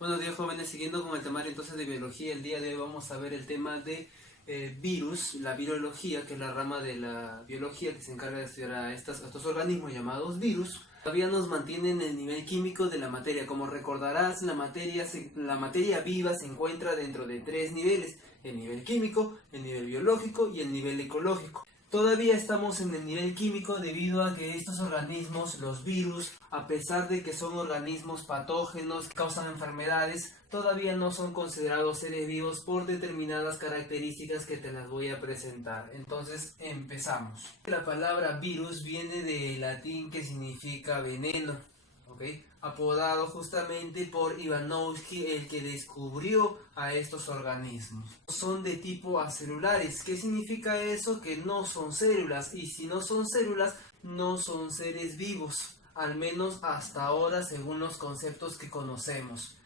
Buenos días, jóvenes, siguiendo con el temario entonces de biología. El día de hoy vamos a ver el tema de virus, la virología, que es la rama de la biología que se encarga de estudiar a estos organismos llamados virus. Todavía nos mantienen el nivel químico de la materia. Como recordarás, la materia viva se encuentra dentro de tres niveles: el nivel químico, el nivel biológico y el nivel ecológico. Todavía estamos en el nivel químico debido a que estos organismos, los virus, a pesar de que son organismos patógenos que causan enfermedades, todavía no son considerados seres vivos por determinadas características que te las voy a presentar. Entonces empezamos. La palabra virus viene del latín que significa veneno, ¿ok? Apodado justamente por Ivanovsky, el que descubrió a estos organismos. Son de tipo acelulares. ¿Qué significa eso? Que no son células, y si no son células, no son seres vivos, al menos hasta ahora según los conceptos que conocemos.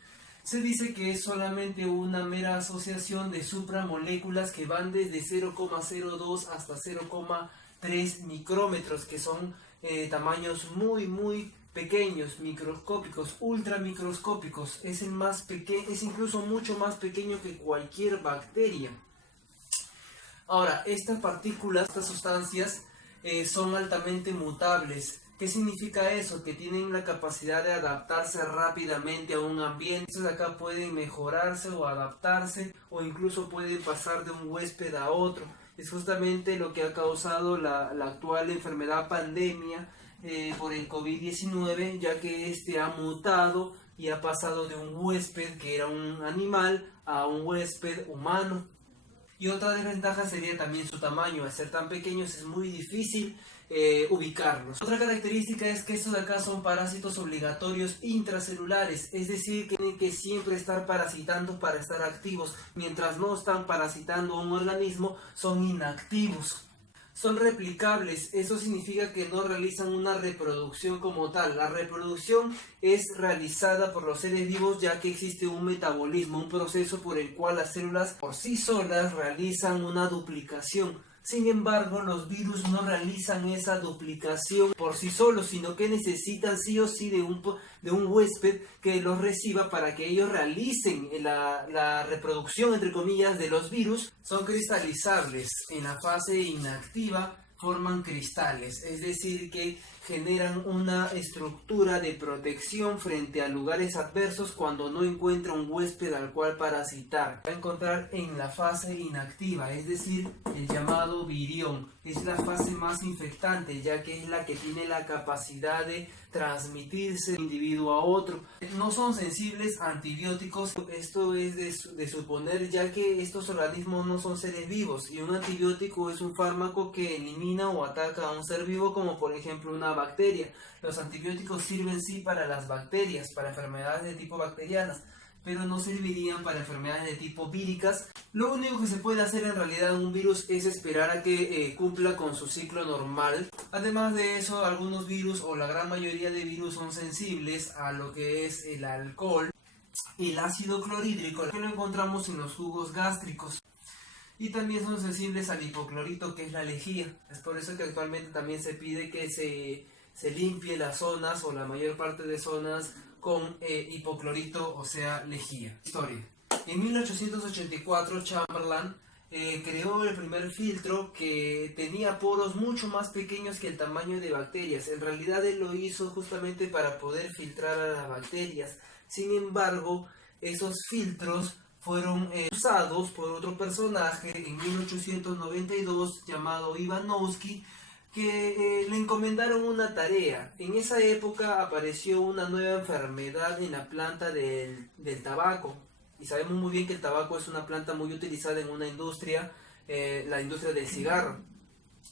Se dice que es solamente una mera asociación de supramoléculas que van desde 0,02 hasta 0,3 micrómetros, que son tamaños muy pequeños, microscópicos, ultramicroscópicos. Es el más pequeño, es incluso mucho más pequeño que cualquier bacteria. Ahora, estas partículas, estas sustancias son altamente mutables. ¿Qué significa eso? Que tienen la capacidad de adaptarse rápidamente a un ambiente. Entonces acá pueden mejorarse o adaptarse, o incluso pueden pasar de un huésped a otro. Es justamente lo que ha causado la actual enfermedad pandemia por el COVID-19, ya que este ha mutado y ha pasado de un huésped que era un animal a un huésped humano. Y otra desventaja sería también su tamaño. Al ser tan pequeños es muy difícil ubicarlos. Otra característica es que estos de acá son parásitos obligatorios intracelulares, es decir, que tienen que siempre estar parasitando para estar activos. Mientras no están parasitando a un organismo, son inactivos. Son replicables, eso significa que no realizan una reproducción como tal. La reproducción es realizada por los seres vivos, ya que existe un metabolismo, un proceso por el cual las células por sí solas realizan una duplicación. Sin embargo, los virus no realizan esa duplicación por sí solos, sino que necesitan sí o sí de un huésped que los reciba para que ellos realicen la reproducción, entre comillas, de los virus. Son cristalizables. En la fase inactiva forman cristales, es decir, que generan una estructura de protección frente a lugares adversos cuando no encuentra un huésped al cual parasitar. Va a encontrar en la fase inactiva, es decir, el llamado virión. Es la fase más infectante, ya que es la que tiene la capacidad de transmitirse de un individuo a otro. No son sensibles a antibióticos. Esto es de suponer, ya que estos organismos no son seres vivos, y un antibiótico es un fármaco que elimina o ataca a un ser vivo, como por ejemplo una bacteria. Los antibióticos sirven sí para las bacterias, para enfermedades de tipo bacterianas, pero no servirían para enfermedades de tipo víricas. Lo único que se puede hacer en realidad en un virus es esperar a que cumpla con su ciclo normal. Además de eso, algunos virus o la gran mayoría de virus son sensibles a lo que es el alcohol y el ácido clorhídrico, que lo encontramos en los jugos gástricos. Y también son sensibles al hipoclorito, que es la lejía. Es por eso que actualmente también se pide que se limpie las zonas o la mayor parte de zonas con hipoclorito, o sea, lejía. Historia. En 1884 Chamberlain creó el primer filtro que tenía poros mucho más pequeños que el tamaño de bacterias. En realidad él lo hizo justamente para poder filtrar a las bacterias. Sin embargo, esos filtros fueron usados por otro personaje en 1892 llamado Ivanovsky, que le encomendaron una tarea. En esa época apareció una nueva enfermedad en la planta del tabaco, y sabemos muy bien que el tabaco es una planta muy utilizada en una industria, la industria del cigarro.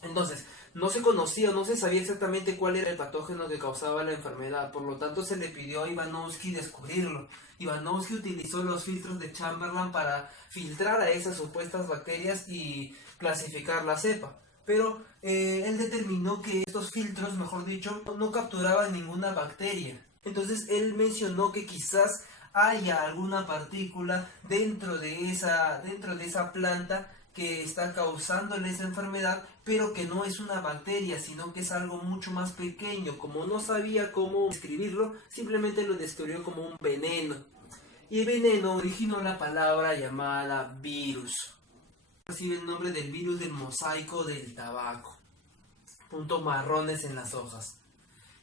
Entonces, no se conocía, no se sabía exactamente cuál era el patógeno que causaba la enfermedad, por lo tanto se le pidió a Ivanovsky descubrirlo. Ivanovsky utilizó los filtros de Chamberlain para filtrar a esas supuestas bacterias y clasificar la cepa. Pero él determinó que estos filtros, mejor dicho, no capturaban ninguna bacteria. Entonces él mencionó que quizás haya alguna partícula dentro de esa planta que está causándole esa enfermedad, pero que no es una bacteria, sino que es algo mucho más pequeño. Como no sabía cómo describirlo, simplemente lo describió como un veneno. Y el veneno originó la palabra llamada virus. Recibe el nombre del virus del mosaico del tabaco. Puntos marrones en las hojas.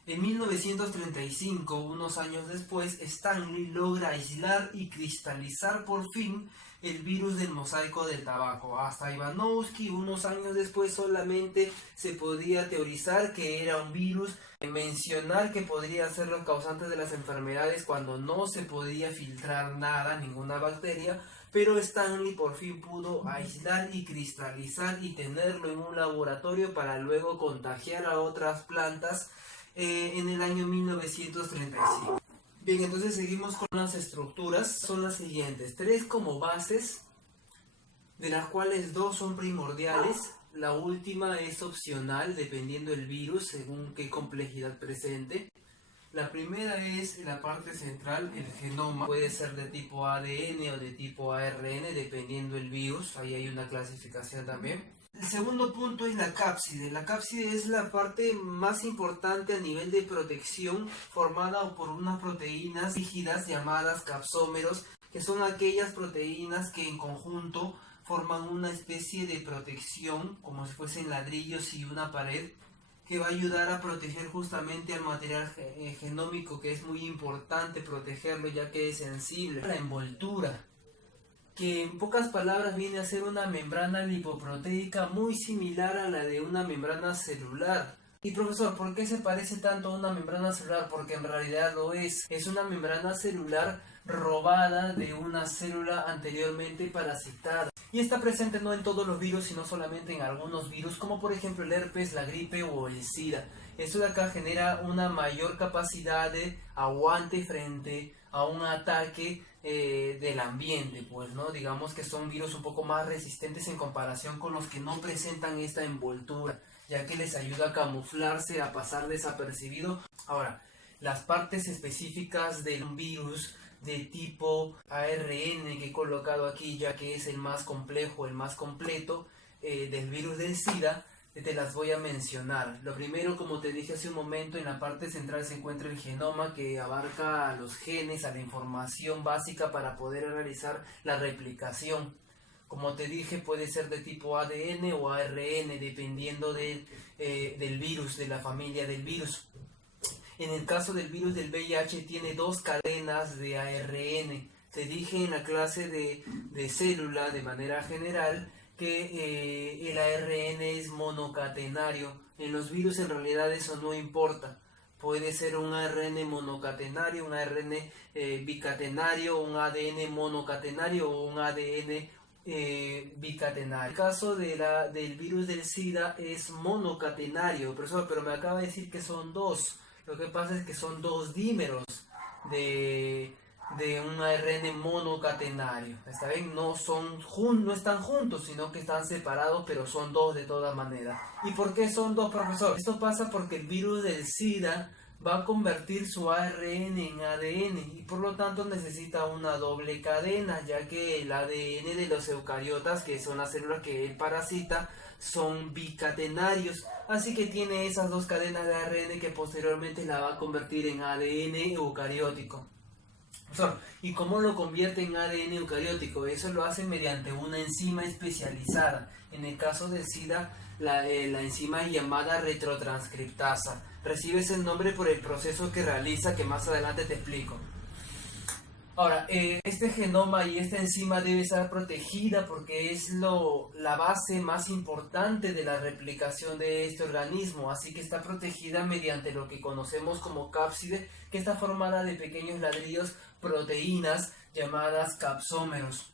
En 1935, unos años después, Stanley logra aislar y cristalizar por fin el virus del mosaico del tabaco. Hasta Ivanovsky, unos años después, solamente se podía teorizar que era un virus, mencionar que podría ser los causantes de las enfermedades cuando no se podía filtrar nada, ninguna bacteria, pero Stanley por fin pudo aislar y cristalizar y tenerlo en un laboratorio para luego contagiar a otras plantas en el año 1935. Bien, entonces seguimos con las estructuras. Son las siguientes: 3 como bases, de las cuales 2 son primordiales. La última es opcional, dependiendo del virus, según qué complejidad presente. La primera es la parte central, el genoma. Puede ser de tipo ADN o de tipo ARN, dependiendo del virus. Ahí hay una clasificación también. El segundo punto es la cápside. La cápside es la parte más importante a nivel de protección, formada por unas proteínas rígidas llamadas capsómeros, que son aquellas proteínas que en conjunto forman una especie de protección, como si fuesen ladrillos y una pared, que va a ayudar a proteger justamente al material genómico, que es muy importante protegerlo ya que es sensible. La envoltura, que en pocas palabras viene a ser una membrana lipoproteica muy similar a la de una membrana celular. Y profesor, ¿por qué se parece tanto a una membrana celular? Porque en realidad lo es. Es una membrana celular robada de una célula anteriormente parasitada. Y está presente no en todos los virus, sino solamente en algunos virus, como por ejemplo el herpes, la gripe o el SIDA. Esto de acá genera una mayor capacidad de aguante frente a un ataque del ambiente, pues, ¿no? Digamos que son virus un poco más resistentes en comparación con los que no presentan esta envoltura, ya que les ayuda a camuflarse, a pasar desapercibido. Ahora, las partes específicas del virus de tipo ARN que he colocado aquí, ya que es el más complejo, el más completo del virus del SIDA, te las voy a mencionar. Lo primero, como te dije hace un momento, en la parte central se encuentra el genoma, que abarca a los genes, a la información básica para poder realizar la replicación. Como te dije, puede ser de tipo ADN o ARN, dependiendo del virus, de la familia del virus. En el caso del virus del VIH tiene 2 cadenas de ARN. Te dije en la clase de célula, de manera general, que el ARN es monocatenario. En los virus en realidad eso no importa. Puede ser un ARN monocatenario, un ARN bicatenario, un ADN monocatenario o un ADN bicatenario. El caso del virus del SIDA es monocatenario, profesor, pero me acaba de decir que son 2. Lo que pasa es que son 2 dímeros de un ARN monocatenario. ¿Está bien? No están juntos, sino que están separados, pero son 2 de todas maneras. ¿Y por qué son 2, profesor? Esto pasa porque el virus del SIDA va a convertir su ARN en ADN y por lo tanto necesita una doble cadena, ya que el ADN de los eucariotas, que son las células que él parasita, son bicatenarios, así que tiene esas 2 cadenas de ARN que posteriormente la va a convertir en ADN eucariótico. ¿Y cómo lo convierte en ADN eucariótico? Eso lo hace mediante una enzima especializada. En el caso del SIDA, la enzima es llamada retrotranscriptasa. Recibe ese nombre por el proceso que realiza, que más adelante te explico. Ahora, este genoma y esta enzima debe estar protegida porque es la base más importante de la replicación de este organismo, así que está protegida mediante lo que conocemos como cápside, que está formada de pequeños ladrillos, proteínas llamadas capsómeros.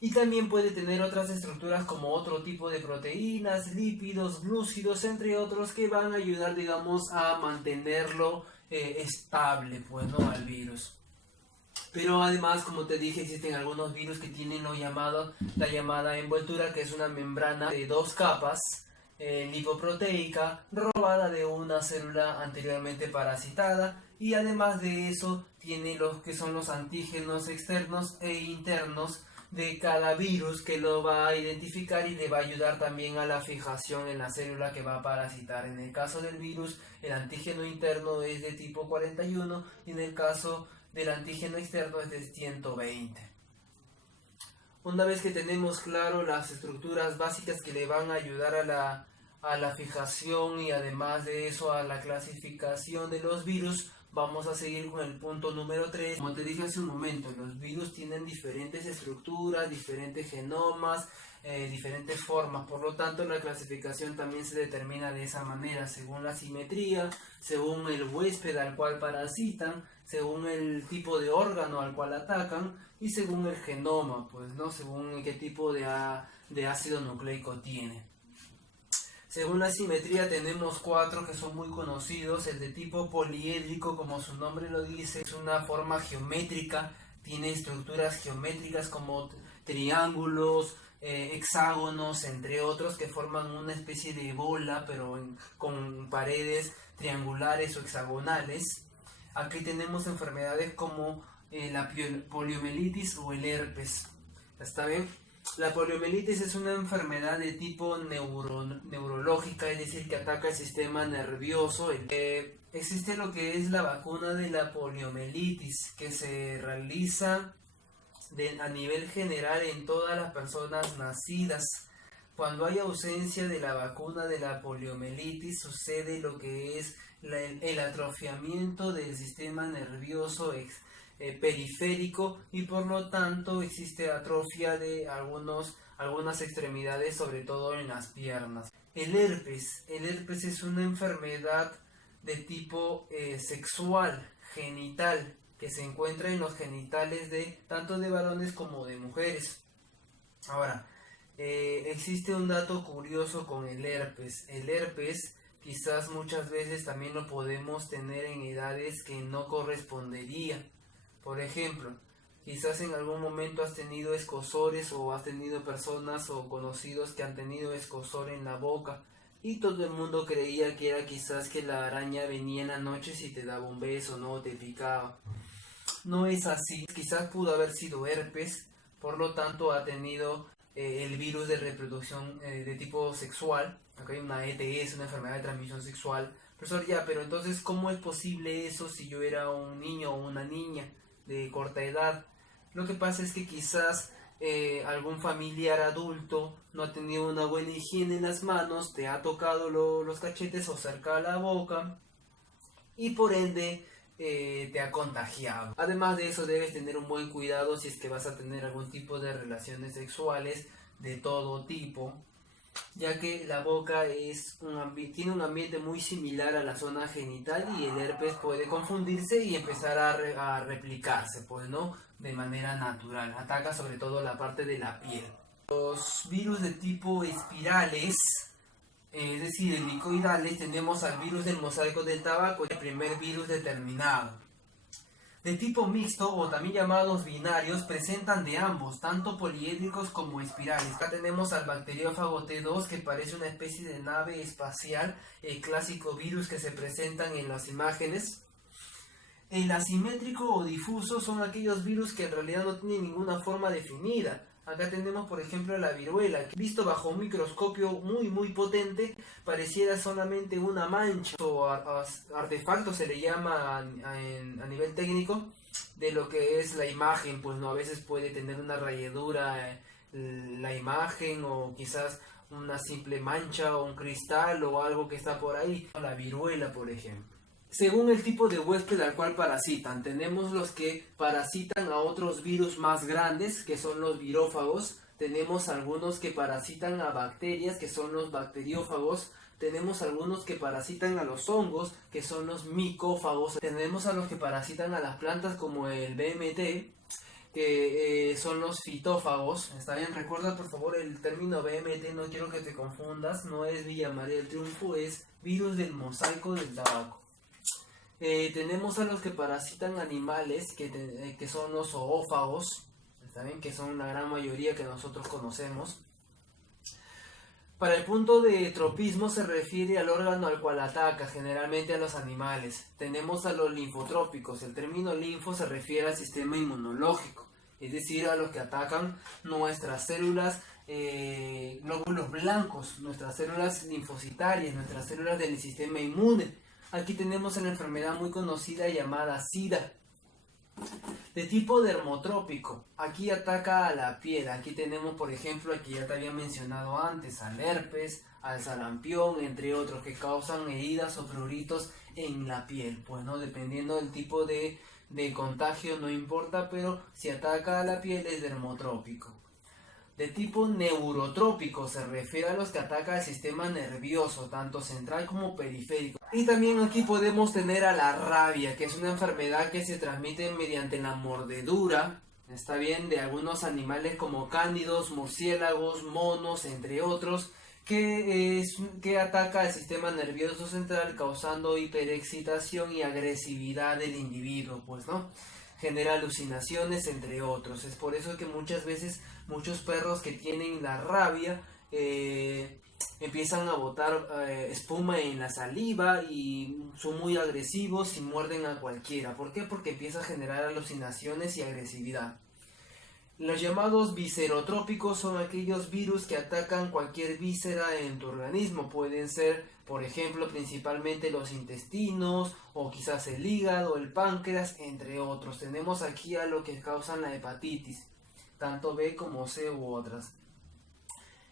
Y también puede tener otras estructuras como otro tipo de proteínas, lípidos, glúcidos, entre otros, que van a ayudar, digamos, a mantenerlo estable, pues, ¿no?, al virus. Pero además, como te dije, existen algunos virus que tienen la llamada envoltura, que es una membrana de 2 capas lipoproteica robada de una célula anteriormente parasitada, y además de eso tiene los que son los antígenos externos e internos de cada virus, que lo va a identificar y le va a ayudar también a la fijación en la célula que va a parasitar. En el caso del virus, el antígeno interno es de tipo 41 y en el caso del antígeno externo es de 120. Una vez que tenemos claro las estructuras básicas que le van a ayudar a la fijación y además de eso a la clasificación de los virus, vamos a seguir con el punto número 3. Como te dije hace un momento, los virus tienen diferentes estructuras, diferentes genomas, diferentes formas. Por lo tanto, la clasificación también se determina de esa manera, según la simetría, según el huésped al cual parasitan, según el tipo de órgano al cual atacan y según el genoma, pues, ¿no? Según qué tipo de ácido nucleico tiene. Según la simetría tenemos 4 que son muy conocidos. El de tipo poliédrico, como su nombre lo dice, es una forma geométrica, tiene estructuras geométricas como triángulos, hexágonos, entre otros, que forman una especie de bola, pero con paredes triangulares o hexagonales. Aquí tenemos enfermedades como la poliomielitis o el herpes. ¿Está bien? La poliomielitis es una enfermedad de tipo neurológica, es decir, que ataca el sistema nervioso. Existe lo que es la vacuna de la poliomielitis, que se realiza a nivel general en todas las personas nacidas. Cuando hay ausencia de la vacuna de la poliomielitis, sucede lo que es el atrofiamiento del sistema nervioso periférico y por lo tanto existe atrofia de algunas extremidades, sobre todo en las piernas. El herpes es una enfermedad de tipo sexual, genital, que se encuentra en los genitales tanto de varones como de mujeres. Ahora, existe un dato curioso con el herpes. El herpes quizás muchas veces también lo podemos tener en edades que no correspondería. Por ejemplo, quizás en algún momento has tenido escozores o has tenido personas o conocidos que han tenido escozor en la boca y todo el mundo creía que era quizás que la araña venía en la noche si te daba un beso, no te picaba. No es así, quizás pudo haber sido herpes, por lo tanto ha tenido el virus de reproducción de tipo sexual. Acá hay una ETS, una enfermedad de transmisión sexual. Profesor, pero entonces, ¿cómo es posible eso si yo era un niño o una niña de corta edad? Lo que pasa es que quizás algún familiar adulto no ha tenido una buena higiene en las manos, te ha tocado los cachetes o cerca a la boca y por ende te ha contagiado. Además de eso, debes tener un buen cuidado si es que vas a tener algún tipo de relaciones sexuales de todo tipo, ya que la boca tiene un ambiente muy similar a la zona genital y el herpes puede confundirse y empezar a replicarse, pues, ¿no? De manera natural. Ataca sobre todo la parte de la piel. Los virus de tipo espirales, es decir, helicoidales, tenemos al virus del mosaico del tabaco, el primer virus determinado. De tipo mixto o también llamados binarios, presentan de ambos, tanto poliédricos como espirales. Acá tenemos al bacteriófago T2 que parece una especie de nave espacial, el clásico virus que se presentan en las imágenes. El asimétrico o difuso son aquellos virus que en realidad no tienen ninguna forma definida. Acá tenemos por ejemplo la viruela, que visto bajo un microscopio muy potente pareciera solamente una mancha o artefacto, se le llama a nivel técnico, de lo que es la imagen. Pues no, a veces puede tener una rayadura la imagen o quizás una simple mancha o un cristal o algo que está por ahí. La viruela, por ejemplo. Según el tipo de huésped al cual parasitan, tenemos los que parasitan a otros virus más grandes, que son los virófagos. Tenemos algunos que parasitan a bacterias, que son los bacteriófagos. Tenemos algunos que parasitan a los hongos, que son los micófagos. Tenemos a los que parasitan a las plantas, como el BMT, que son los fitófagos. ¿Está bien? Recuerda por favor el término BMT, no quiero que te confundas. No es Villa María del Triunfo, es virus del mosaico del tabaco. Tenemos a los que parasitan animales, que son los zoófagos, ¿saben? Que son la gran mayoría que nosotros conocemos. Para el punto de tropismo se refiere al órgano al cual ataca, generalmente a los animales. Tenemos a los linfotrópicos. El término linfo se refiere al sistema inmunológico, es decir, a los que atacan nuestras células, glóbulos blancos, nuestras células linfocitarias, nuestras células del sistema inmune. Aquí tenemos una enfermedad muy conocida llamada SIDA. De tipo dermotrópico, aquí ataca a la piel. Aquí tenemos, por ejemplo, aquí ya te había mencionado antes, al herpes, al sarampión, entre otros, que causan heridas o pruritos en la piel. Pues no, dependiendo del tipo de contagio, no importa, pero si ataca a la piel es dermotrópico. De tipo neurotrópico se refiere a los que ataca el sistema nervioso, tanto central como periférico. Y también aquí podemos tener a la rabia, que es una enfermedad que se transmite mediante la mordedura, está bien, de algunos animales como cándidos, murciélagos, monos, entre otros, que ataca el sistema nervioso central causando hiperexcitación y agresividad del individuo, pues, ¿no? Genera alucinaciones, entre otros. Es por eso que muchas veces muchos perros que tienen la rabia empiezan a botar espuma en la saliva y son muy agresivos y muerden a cualquiera. ¿Por qué? Porque empieza a generar alucinaciones y agresividad. Los llamados viscerotrópicos son aquellos virus que atacan cualquier víscera en tu organismo. Pueden ser, por ejemplo, principalmente los intestinos o quizás el hígado, el páncreas, entre otros. Tenemos aquí a lo que causan la hepatitis, tanto B como C u otras.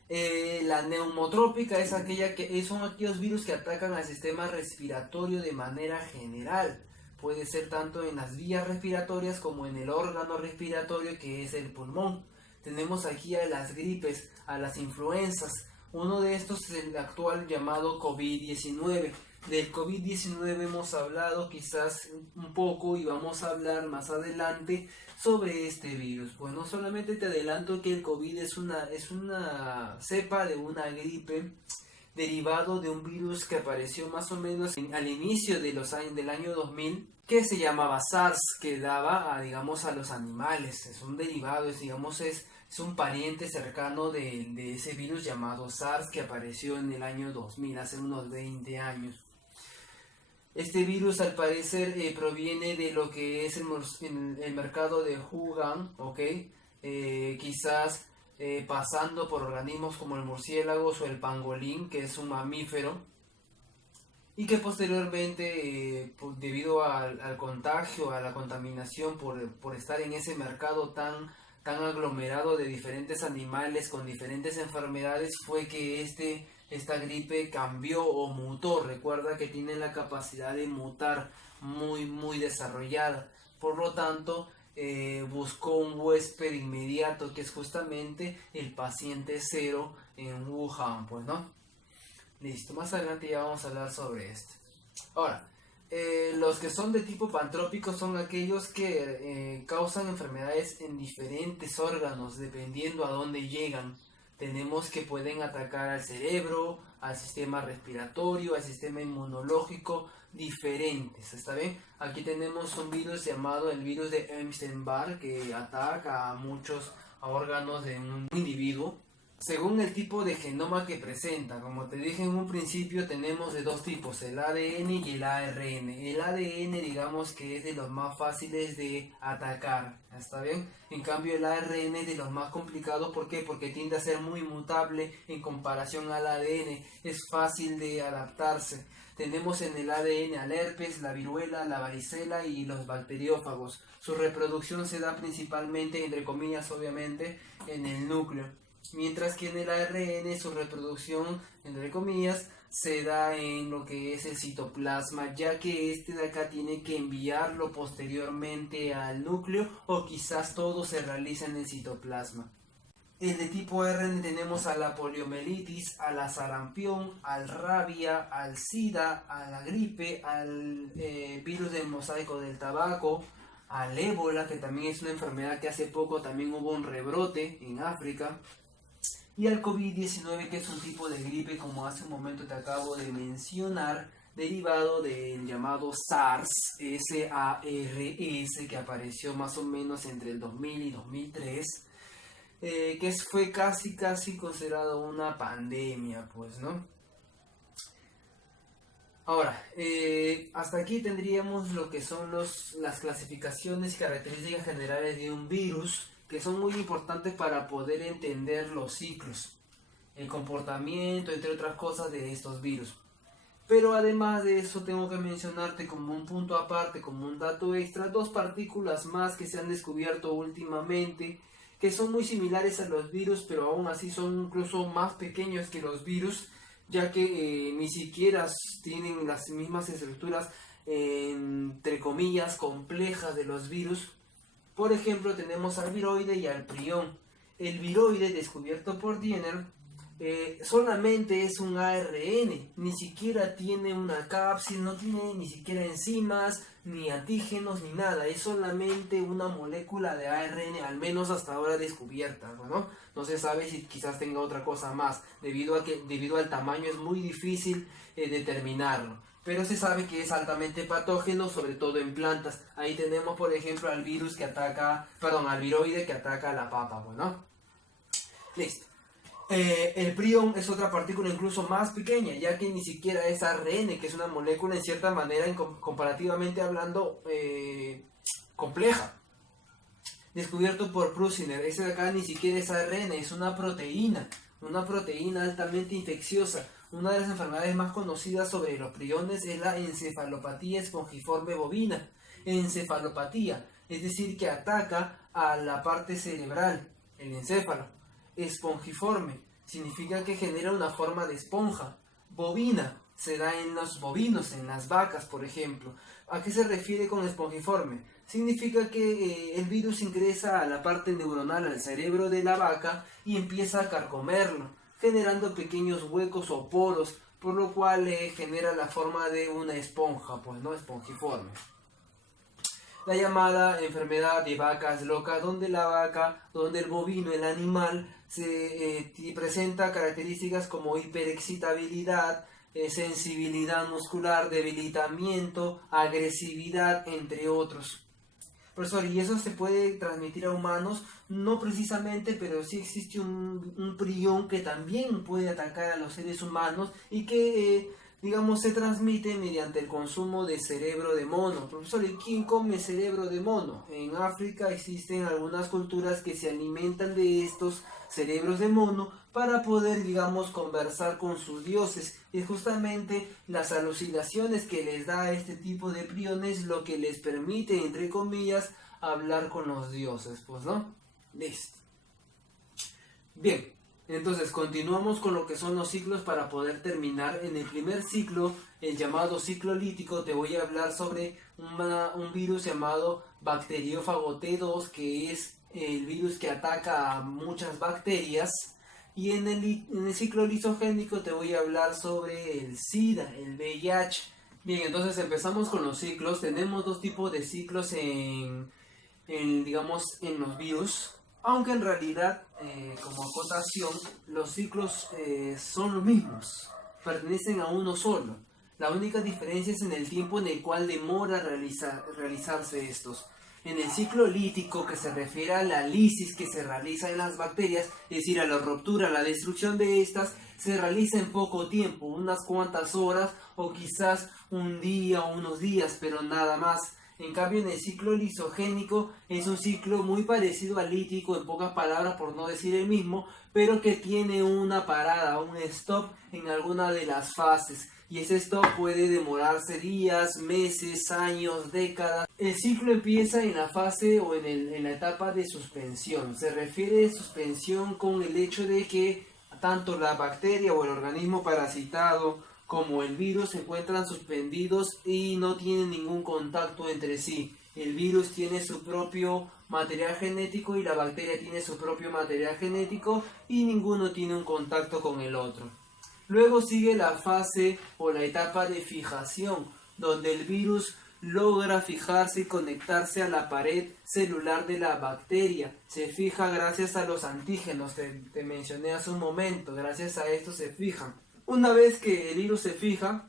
La neumotrópica es aquella que son aquellos virus que atacan al sistema respiratorio de manera general. Puede ser tanto en las vías respiratorias como en el órgano respiratorio que es el pulmón. Tenemos aquí a las gripes, a las influencias. Uno de estos es el actual llamado COVID-19. Del COVID-19 hemos hablado quizás un poco y vamos a hablar más adelante sobre este virus. Bueno, solamente te adelanto que el COVID es una cepa de una gripe derivado de un virus que apareció más o menos al inicio de del año 2000, que se llamaba SARS, que daba digamos a los animales. Es un derivado, es un pariente cercano de ese virus llamado SARS que apareció en el año 2000, hace unos 20 años. Este virus al parecer proviene de lo que es el mercado de Wuhan, ¿ok? Quizás pasando por organismos como el murciélago o el pangolín, que es un mamífero, y que posteriormente, debido al contagio, a la contaminación, por estar en ese mercado tan aglomerado de diferentes animales con diferentes enfermedades, fue que esta gripe cambió o mutó. Recuerda que tiene la capacidad de mutar muy desarrollada. Por lo tanto, buscó un huésped inmediato, que es justamente el paciente cero en Wuhan, pues, ¿no? Listo, más adelante ya vamos a hablar sobre esto. Ahora, los que son de tipo pantrópico son aquellos que causan enfermedades en diferentes órganos, dependiendo a dónde llegan. Tenemos que pueden atacar al cerebro, al sistema respiratorio, al sistema inmunológico, diferentes, ¿está bien? Aquí tenemos un virus llamado el virus de Epstein-Barr, que ataca a muchos órganos de un individuo según el tipo de genoma que presenta. Como te dije en un principio, tenemos de dos tipos, el ADN y el ARN. El ADN, digamos que es de los más fáciles de atacar, ¿está bien? En cambio el ARN es de los más complicados. ¿Por qué? Porque tiende a ser muy mutable en comparación al ADN, es fácil de adaptarse. Tenemos en el ADN al herpes, la viruela, la varicela y los bacteriófagos. Su reproducción se da principalmente, entre comillas obviamente, en el núcleo. Mientras que en el ARN su reproducción, entre comillas, se da en lo que es el citoplasma, ya que este de acá tiene que enviarlo posteriormente al núcleo, o quizás todo se realiza en el citoplasma. El de tipo RN tenemos a la poliomielitis, a la sarampión, al rabia, al SIDA, a la gripe, al virus del mosaico del tabaco, al ébola, que también es una enfermedad que hace poco también hubo un rebrote en África, y al COVID-19, que es un tipo de gripe, como hace un momento te acabo de mencionar, derivado del llamado SARS, S-A-R-S, que apareció más o menos entre el 2000 y 2003, que fue casi considerado una pandemia, pues, ¿no? Ahora, hasta aquí tendríamos lo que son las clasificaciones y características generales de un virus, que son muy importantes para poder entender los ciclos, el comportamiento, entre otras cosas, de estos virus. Pero además de eso tengo que mencionarte como un punto aparte, como un dato extra, dos partículas más que se han descubierto últimamente, que son muy similares a los virus, pero aún así son incluso más pequeños que los virus, ya que ni siquiera tienen las mismas estructuras, entre comillas, complejas de los virus. Por ejemplo, tenemos al viroide y al prión. El viroide, descubierto por Diener, solamente es un ARN, ni siquiera tiene una cápside, no tiene ni siquiera enzimas, ni antígenos, ni nada, es solamente una molécula de ARN, al menos hasta ahora descubierta, ¿no? No se sabe si quizás tenga otra cosa más, debido al tamaño es muy difícil determinarlo. Pero se sabe que es altamente patógeno, sobre todo en plantas. Ahí tenemos, por ejemplo, al viroide que ataca a la papa, ¿no? Listo. El prión es otra partícula incluso más pequeña, ya que ni siquiera es ARN, que es una molécula en cierta manera, comparativamente hablando, compleja. Descubierto por Prusiner, ese de acá ni siquiera es ARN, es una proteína altamente infecciosa. Una de las enfermedades más conocidas sobre los priones es la encefalopatía espongiforme bovina. Encefalopatía, es decir, que ataca a la parte cerebral, el encéfalo. Espongiforme significa que genera una forma de esponja. Bovina se da en los bovinos, en las vacas, por ejemplo. ¿A qué se refiere con espongiforme? Significa que el virus ingresa a la parte neuronal, al cerebro de la vaca, y empieza a carcomerlo, generando pequeños huecos o poros, por lo cual genera la forma de una esponja, pues, ¿no? Espongiforme. La llamada enfermedad de vacas locas, donde el bovino, el animal, se presenta características como hiperexcitabilidad, sensibilidad muscular, debilitamiento, agresividad, entre otros. Profesor, ¿y eso se puede transmitir a humanos? No precisamente, pero sí existe un prión que también puede atacar a los seres humanos y que, digamos, se transmite mediante el consumo de cerebro de mono. Profesor, ¿y quién come cerebro de mono? En África existen algunas culturas que se alimentan de estos cerebros de mono para poder, digamos, conversar con sus dioses. Y justamente las alucinaciones que les da este tipo de priones lo que les permite, entre comillas, hablar con los dioses, pues, ¿no? Listo. Bien, entonces continuamos con lo que son los ciclos para poder terminar. En el primer ciclo, el llamado ciclo lítico, te voy a hablar sobre un virus llamado bacteriófago T2, que es el virus que ataca a muchas bacterias. Y en el ciclo lisogénico te voy a hablar sobre el SIDA, el VIH. Bien, entonces empezamos con los ciclos. Tenemos dos tipos de ciclos digamos, en los virus. Aunque en realidad, como acotación, los ciclos son los mismos. Pertenecen a uno solo. La única diferencia es en el tiempo en el cual demora realizarse estos. En el ciclo lítico, que se refiere a la lisis que se realiza en las bacterias, es decir, a la ruptura, a la destrucción de estas, se realiza en poco tiempo, unas cuantas horas o quizás un día o unos días, pero nada más. En cambio, en el ciclo lisogénico es un ciclo muy parecido al lítico, en pocas palabras, por no decir el mismo, pero que tiene una parada, un stop en alguna de las fases. Y ese stop puede demorarse días, meses, años, décadas. El ciclo empieza en la fase o en la etapa de suspensión. Se refiere a suspensión con el hecho de que tanto la bacteria o el organismo parasitado como el virus se encuentran suspendidos y no tienen ningún contacto entre sí. El virus tiene su propio material genético y la bacteria tiene su propio material genético y ninguno tiene un contacto con el otro. Luego sigue la fase o la etapa de fijación, donde el virus logra fijarse y conectarse a la pared celular de la bacteria. Se fija gracias a los antígenos, te mencioné hace un momento, gracias a esto se fijan. Una vez que el virus se fija,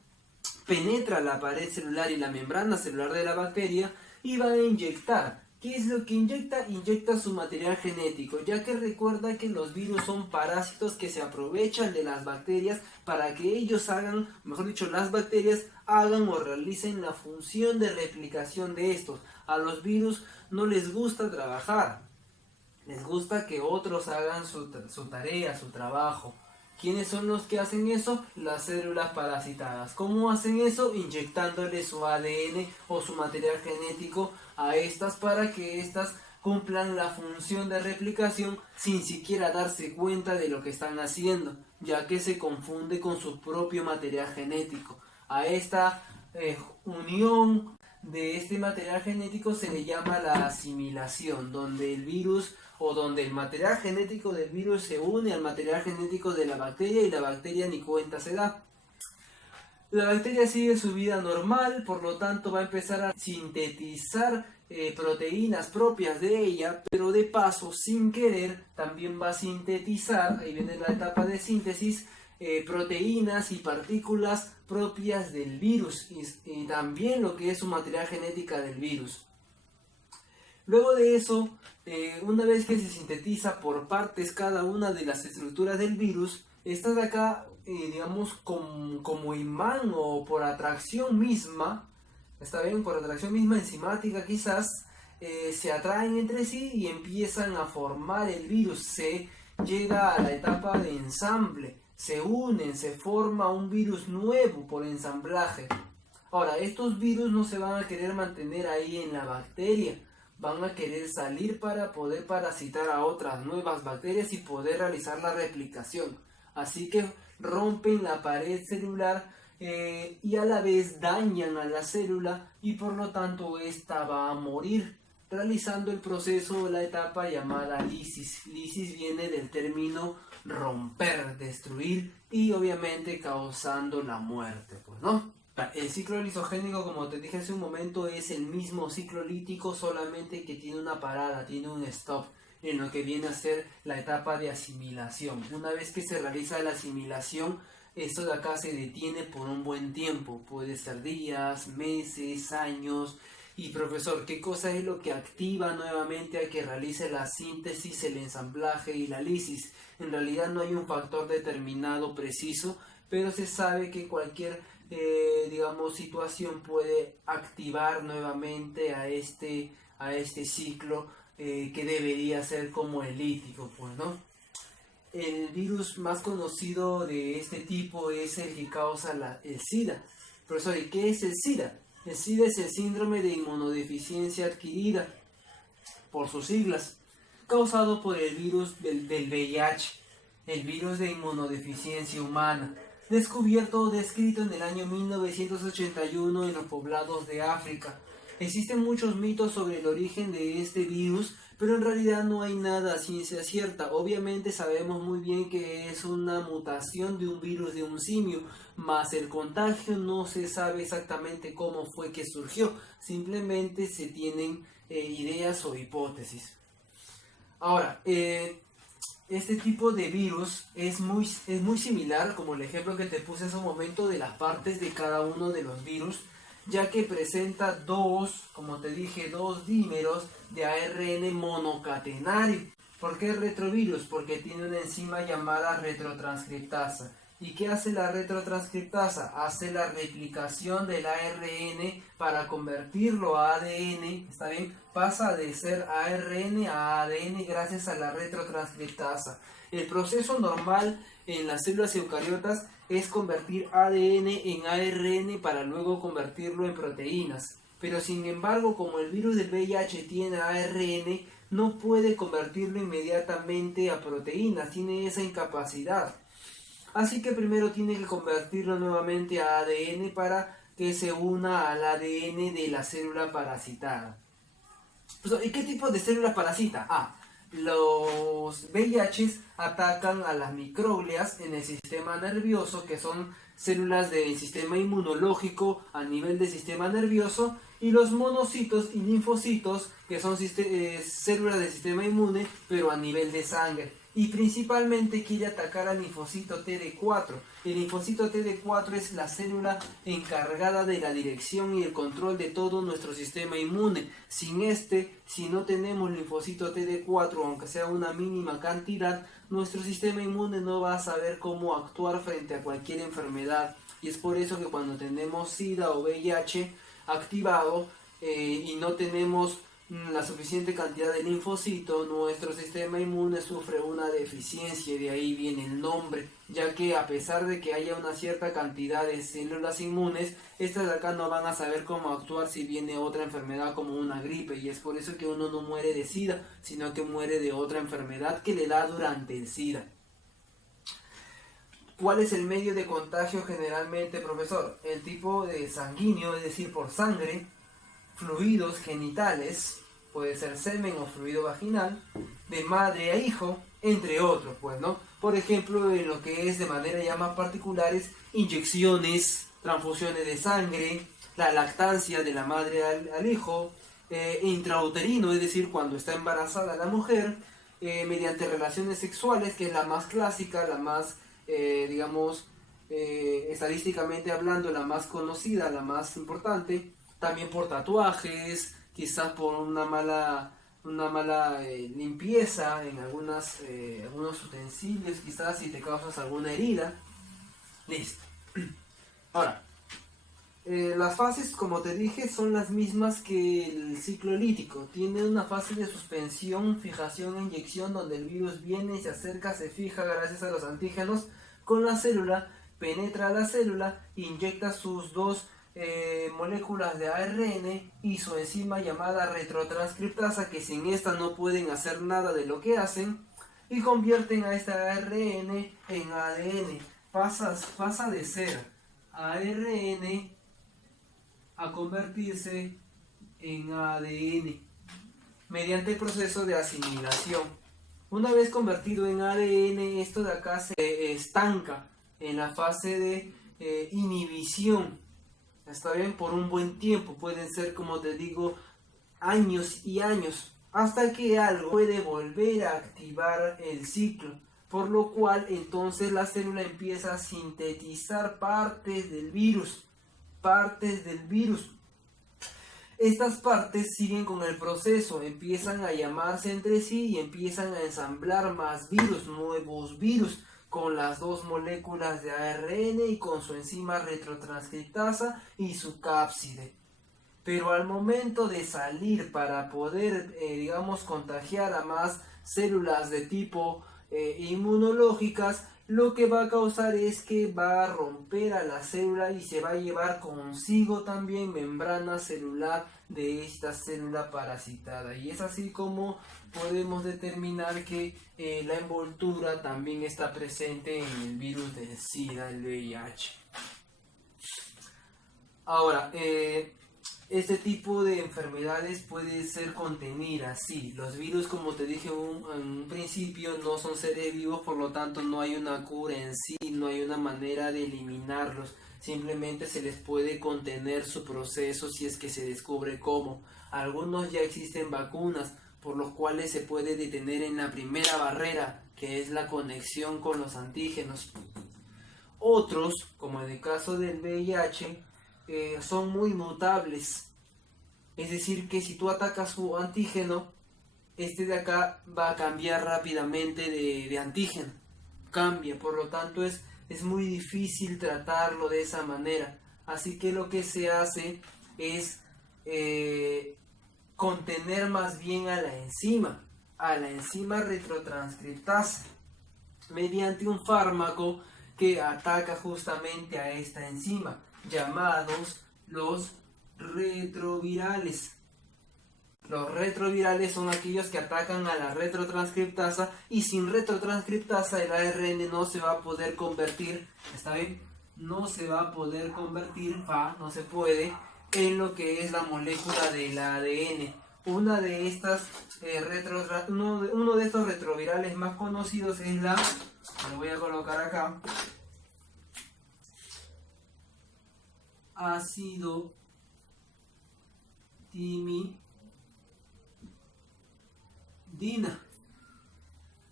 penetra la pared celular y la membrana celular de la bacteria y va a inyectar. ¿Qué es lo que inyecta? Inyecta su material genético, ya que recuerda que los virus son parásitos que se aprovechan de las bacterias para que ellos hagan, mejor dicho, las bacterias hagan o realicen la función de replicación de estos. A los virus no les gusta trabajar, les gusta que otros hagan su tarea, su trabajo. ¿Quiénes son los que hacen eso? Las células parasitadas. ¿Cómo hacen eso? Inyectándole su ADN o su material genético a estas para que estas cumplan la función de replicación sin siquiera darse cuenta de lo que están haciendo, ya que se confunde con su propio material genético. A esta unión de este material genético se le llama la asimilación, donde el virus o donde el material genético del virus se une al material genético de la bacteria y la bacteria ni cuenta se da. La bacteria sigue su vida normal, por lo tanto va a empezar a sintetizar proteínas propias de ella, pero de paso, sin querer, también va a sintetizar, ahí viene la etapa de síntesis, proteínas y partículas propias del virus y también lo que es su material genética del virus. Luego de eso, una vez que se sintetiza por partes cada una de las estructuras del virus, estas de acá, digamos, como imán o por atracción misma, está bien, por atracción misma enzimática quizás, se atraen entre sí y empiezan a formar el virus. Se llega a la etapa de ensamble, se unen, se forma un virus nuevo por ensamblaje. Ahora, estos virus no se van a querer mantener ahí en la bacteria, van a querer salir para poder parasitar a otras nuevas bacterias y poder realizar la replicación. Así que rompen la pared celular y a la vez dañan a la célula y por lo tanto esta va a morir, realizando el proceso o la etapa llamada lisis. Lisis viene del término romper, destruir y obviamente causando la muerte, pues, ¿no? El ciclo lisogénico, como te dije hace un momento, es el mismo ciclo lítico, solamente que tiene una parada, tiene un stop, en lo que viene a ser la etapa de asimilación. Una vez que se realiza la asimilación, esto de acá se detiene por un buen tiempo, puede ser días, meses, años. Y profesor, ¿qué cosa es lo que activa nuevamente a que realice la síntesis, el ensamblaje y la lisis? En realidad no hay un factor determinado preciso, pero se sabe que cualquier digamos, situación puede activar nuevamente a este ciclo que debería ser como el lítico, pues, ¿no? El virus más conocido de este tipo es el que causa el SIDA. Profesor, ¿y qué es el SIDA? El SIDA es el síndrome de inmunodeficiencia adquirida, por sus siglas, causado por el virus del VIH, el virus de inmunodeficiencia humana, descubierto o descrito en el año 1981 en los poblados de África. Existen muchos mitos sobre el origen de este virus, pero en realidad no hay nada a ciencia cierta. Obviamente sabemos muy bien que es una mutación de un virus de un simio, mas el contagio no se sabe exactamente cómo fue que surgió, simplemente se tienen ideas o hipótesis. Ahora, este tipo de virus es muy similar, como el ejemplo que te puse hace un momento, de las partes de cada uno de los virus, ya que presenta como te dije, dos dímeros de ARN monocatenario. ¿Por qué retrovirus? Porque tiene una enzima llamada retrotranscriptasa. ¿Y qué hace la retrotranscriptasa? Hace la replicación del ARN para convertirlo a ADN, ¿está bien? Pasa de ser ARN a ADN gracias a la retrotranscriptasa. El proceso normal en las células eucariotas es convertir ADN en ARN para luego convertirlo en proteínas. Pero sin embargo, como el virus del VIH tiene ARN, no puede convertirlo inmediatamente a proteínas, tiene esa incapacidad. Así que primero tiene que convertirlo nuevamente a ADN para que se una al ADN de la célula parasitada. ¿Y qué tipo de célula parasita? Los VIHs atacan a las microglias en el sistema nervioso, que son células del sistema inmunológico a nivel del sistema nervioso, y los monocitos y linfocitos, que son células del sistema inmune, pero a nivel de sangre. Y principalmente quiere atacar al linfocito TD4. El linfocito TD4 es la célula encargada de la dirección y el control de todo nuestro sistema inmune. Si no tenemos linfocito TD4, aunque sea una mínima cantidad, nuestro sistema inmune no va a saber cómo actuar frente a cualquier enfermedad. Y es por eso que cuando tenemos SIDA o VIH activado y no tenemos la suficiente cantidad de linfocitos, nuestro sistema inmune sufre una deficiencia, y de ahí viene el nombre, ya que a pesar de que haya una cierta cantidad de células inmunes, estas de acá no van a saber cómo actuar si viene otra enfermedad como una gripe, y es por eso que uno no muere de SIDA, sino que muere de otra enfermedad que le da durante el SIDA. ¿Cuál es el medio de contagio generalmente, profesor? El tipo de sanguíneo, es decir, por sangre, fluidos genitales, puede ser semen o fluido vaginal, de madre a hijo, entre otros, pues, ¿no? Por ejemplo, en lo que es de manera ya más particulares, inyecciones, transfusiones de sangre, la lactancia de la madre al hijo, intrauterino, es decir, cuando está embarazada la mujer, mediante relaciones sexuales, que es la más clásica, la más, digamos, estadísticamente hablando, la más conocida, la más importante. También por tatuajes, quizás por una mala limpieza en algunos utensilios, quizás si te causas alguna herida. Listo. Ahora, las fases, como te dije, son las mismas que el ciclo lítico. Tiene una fase de suspensión, fijación e inyección, donde el virus viene, se acerca, se fija gracias a los antígenos con la célula, penetra a la célula, inyecta sus dos moléculas de ARN y su enzima llamada retrotranscriptasa, que sin esta no pueden hacer nada de lo que hacen, y convierten a esta ARN en ADN. Pasa de ser ARN a convertirse en ADN mediante el proceso de asimilación. Una vez convertido en ADN, esto de acá se estanca en la fase de inhibición. Está bien, por un buen tiempo, pueden ser, como te digo, años y años, hasta que algo puede volver a activar el ciclo, por lo cual entonces la célula empieza a sintetizar partes del virus. Estas partes siguen con el proceso, empiezan a llamarse entre sí y empiezan a ensamblar más virus, nuevos virus, con las dos moléculas de ARN y con su enzima retrotranscriptasa y su cápside. Pero al momento de salir para poder, digamos, contagiar a más células de tipo inmunológicas, lo que va a causar es que va a romper a la célula y se va a llevar consigo también membrana celular de esta célula parasitada. Y es así como podemos determinar que la envoltura también está presente en el virus del SIDA, el VIH. Ahora, este tipo de enfermedades puede ser contenidas, sí. Los virus, como te dije en un principio, no son seres vivos, por lo tanto no hay una cura en sí, no hay una manera de eliminarlos. Simplemente se les puede contener su proceso si es que se descubre cómo. Algunos ya existen vacunas, por los cuales se puede detener en la primera barrera, que es la conexión con los antígenos. Otros, como en el caso del VIH, son muy mutables, es decir, que si tú atacas su antígeno, este de acá va a cambiar rápidamente de antígeno, cambia, por lo tanto es muy difícil tratarlo de esa manera. Así que lo que se hace es contener más bien a la enzima retrotranscriptasa, mediante un fármaco que ataca justamente a esta enzima, llamados los retrovirales. Los retrovirales son aquellos que atacan a la retrotranscriptasa, y sin retrotranscriptasa el ARN no se va a poder convertir, ¿está bien? No se va a poder convertir, no se puede, en lo que es la molécula del ADN. Una de estas uno de estos retrovirales más conocidos es lo voy a colocar acá, ácido timidina.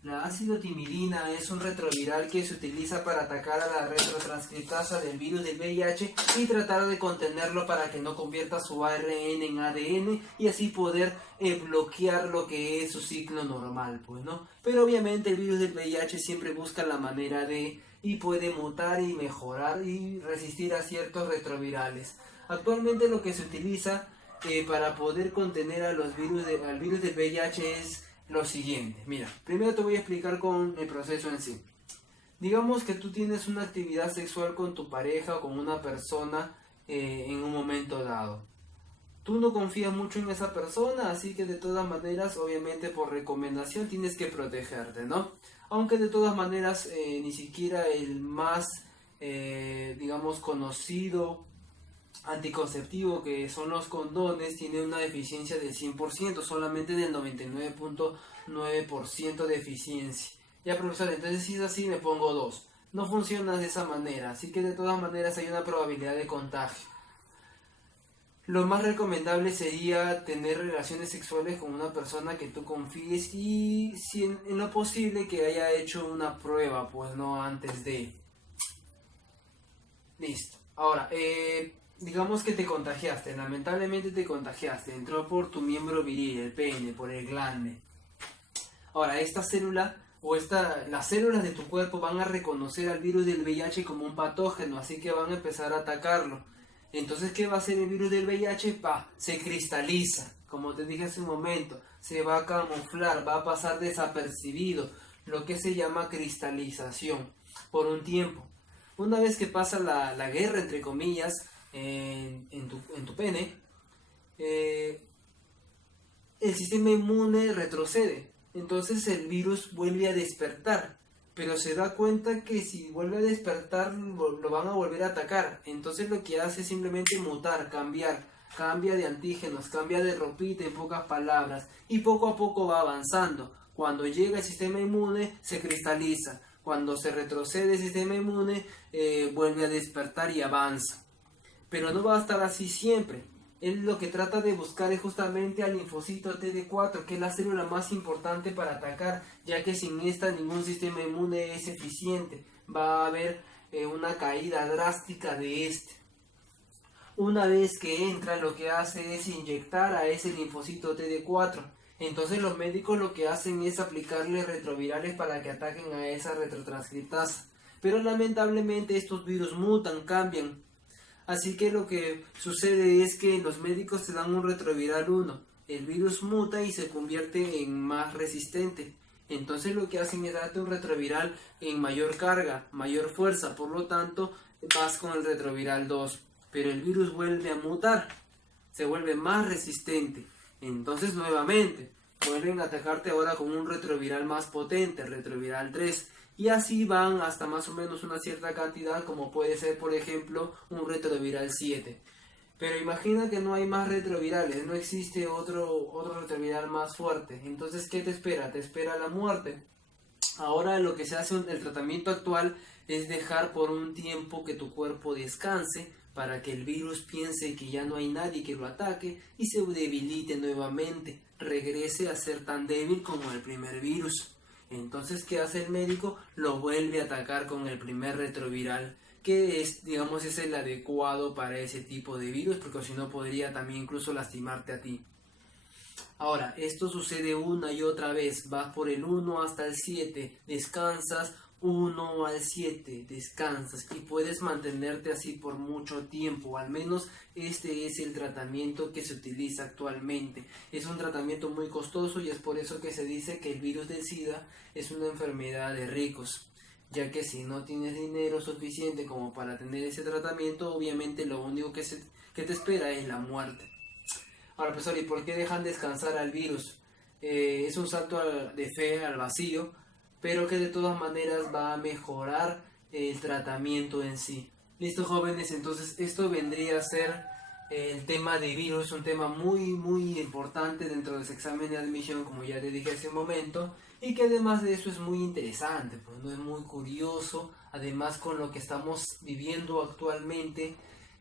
La ácido timidina es un retroviral que se utiliza para atacar a la retrotranscriptasa del virus del VIH y tratar de contenerlo para que no convierta su ARN en ADN y así poder bloquear lo que es su ciclo normal, pues, ¿no? Pero obviamente el virus del VIH siempre busca la manera y puede mutar y mejorar y resistir a ciertos retrovirales. Actualmente lo que se utiliza para poder contener a al virus del VIH es lo siguiente. Mira, primero te voy a explicar con el proceso en sí. Digamos que tú tienes una actividad sexual con tu pareja o con una persona en un momento dado. Tú no confías mucho en esa persona, así que de todas maneras, obviamente por recomendación tienes que protegerte, ¿no? Aunque de todas maneras ni siquiera el más, digamos, conocido anticonceptivo, que son los condones, tiene una eficiencia del 100%, solamente del 99.9% de eficiencia. Ya, profesor, entonces si es así me pongo 2. No funciona de esa manera, así que de todas maneras hay una probabilidad de contagio. Lo más recomendable sería tener relaciones sexuales con una persona que tú confíes y si en lo posible que haya hecho una prueba, pues no antes de. Listo. Ahora, digamos que te contagiaste, lamentablemente te contagiaste, entró por tu miembro viril, el pene, por el glande. Ahora, esta célula las células de tu cuerpo van a reconocer al virus del VIH como un patógeno, así que van a empezar a atacarlo. Entonces, ¿qué va a hacer el virus del VIH? Se cristaliza, como te dije hace un momento, se va a camuflar, va a pasar desapercibido, lo que se llama cristalización, por un tiempo. Una vez que pasa la guerra, entre comillas, en tu pene, el sistema inmune retrocede. Entonces el virus vuelve a despertar, pero se da cuenta que si vuelve a despertar lo van a volver a atacar. Entonces lo que hace es simplemente mutar, cambiar, cambia de antígenos, cambia de ropita, en pocas palabras, y poco a poco va avanzando. Cuando llega el sistema inmune se cristaliza, cuando se retrocede el sistema inmune vuelve a despertar y avanza. Pero no va a estar así siempre. Él lo que trata de buscar es justamente al linfocito TD4, que es la célula más importante para atacar, ya que sin esta ningún sistema inmune es eficiente. Va a haber una caída drástica de este. Una vez que entra, lo que hace es inyectar a ese linfocito TD4. Entonces los médicos lo que hacen es aplicarle retrovirales para que ataquen a esa retrotranscriptasa. Pero lamentablemente estos virus mutan, cambian. Así que lo que sucede es que los médicos te dan un retroviral 1. El virus muta y se convierte en más resistente. Entonces lo que hacen es darte un retroviral en mayor carga, mayor fuerza. Por lo tanto, vas con el retroviral 2. Pero el virus vuelve a mutar. Se vuelve más resistente. Entonces nuevamente, vuelven a atacarte ahora con un retroviral más potente, retroviral 3. Y así van hasta más o menos una cierta cantidad, como puede ser por ejemplo un retroviral 7. Pero imagina que no hay más retrovirales, no existe otro retroviral más fuerte. Entonces, ¿qué te espera? Te espera la muerte. Ahora lo que se hace, el tratamiento actual es dejar por un tiempo que tu cuerpo descanse para que el virus piense que ya no hay nadie que lo ataque y se debilite nuevamente, regrese a ser tan débil como el primer virus. Entonces, ¿qué hace el médico? Lo vuelve a atacar con el primer retroviral, que es, digamos, es el adecuado para ese tipo de virus, porque si no podría también incluso lastimarte a ti. Ahora, esto sucede una y otra vez, vas por el 1 hasta el 7, descansas, 1 al 7, descansas y puedes mantenerte así por mucho tiempo. Al menos este es el tratamiento que se utiliza actualmente. Es un tratamiento muy costoso y es por eso que se dice que el virus del SIDA es una enfermedad de ricos, ya que si no tienes dinero suficiente como para tener ese tratamiento, obviamente lo único que te espera es la muerte. Ahora, profesor, ¿y por qué dejan descansar al virus? Es un salto de fe al vacío, pero que de todas maneras va a mejorar el tratamiento en sí. Listo, jóvenes, entonces esto vendría a ser el tema de virus, un tema muy importante dentro de ese examen de admisión, como ya te dije hace un momento, y que además de eso es muy interesante, pues no es muy curioso, además con lo que estamos viviendo actualmente.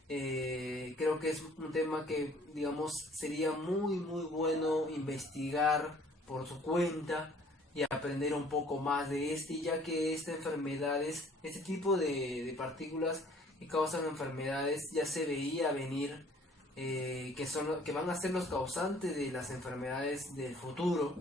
Creo que es un tema que, digamos, sería muy bueno investigar por su cuenta y aprender un poco más de ya que esta enfermedades, este tipo de partículas que causan enfermedades ya se veía venir, que van a ser los causantes de las enfermedades del futuro.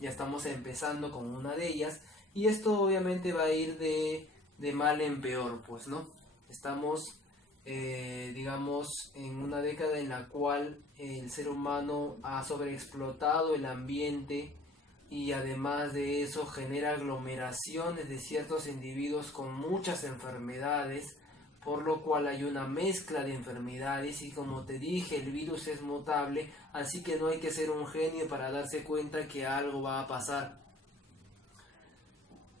Ya estamos empezando con una de ellas y esto obviamente va a ir de mal en peor, pues, ¿no? Estamos digamos, en una década en la cual el ser humano ha sobreexplotado el ambiente y además de eso genera aglomeraciones de ciertos individuos con muchas enfermedades, por lo cual hay una mezcla de enfermedades y como te dije, el virus es mutable, así que no hay que ser un genio para darse cuenta que algo va a pasar.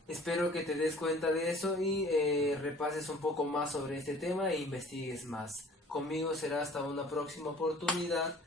Espero que te des cuenta de eso y repases un poco más sobre este tema e investigues más. Conmigo será hasta una próxima oportunidad.